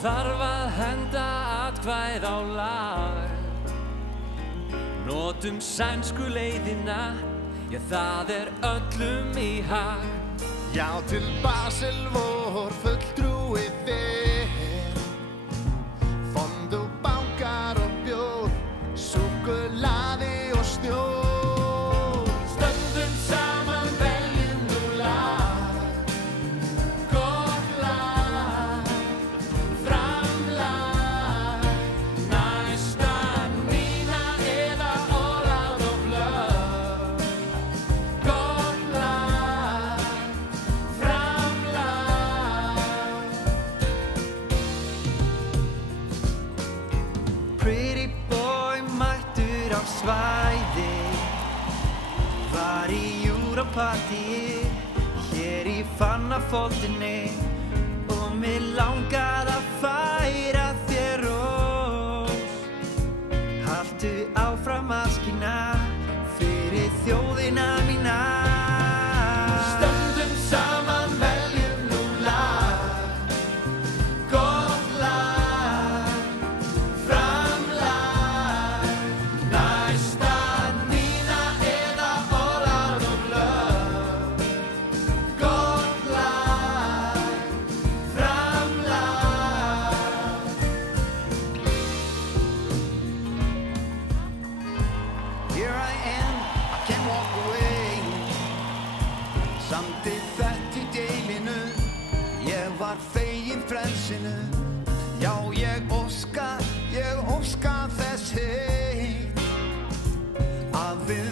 þarf að henda atkvæði á lag. Notum sænsku leiðina, já það öllum í hag. Já, til Basel vor fulltrúi fer. Fond og bankar og bjór, súkkulaði og snjór. Stöndum saman, veljum nú lag, gott lag, framlag, næsta Nína eða All Out of Love. Gott lag, framlag. Pretty boy mættur á svæði, var í Europartíi, hér í Fannafoldinni, og mig langaði að færa þér rós. Haltu áfram að skína fyrir þjóðina mína. Stöndum saman, veljum nú lag, gott lag, framlag, næsta Nína eða All Out of Love. Gott lag, framlag. Here I am, I can't walk away. Samdi þetta í deilinu, ég var fegin frelsinu. Já, ég óska þess heitt að við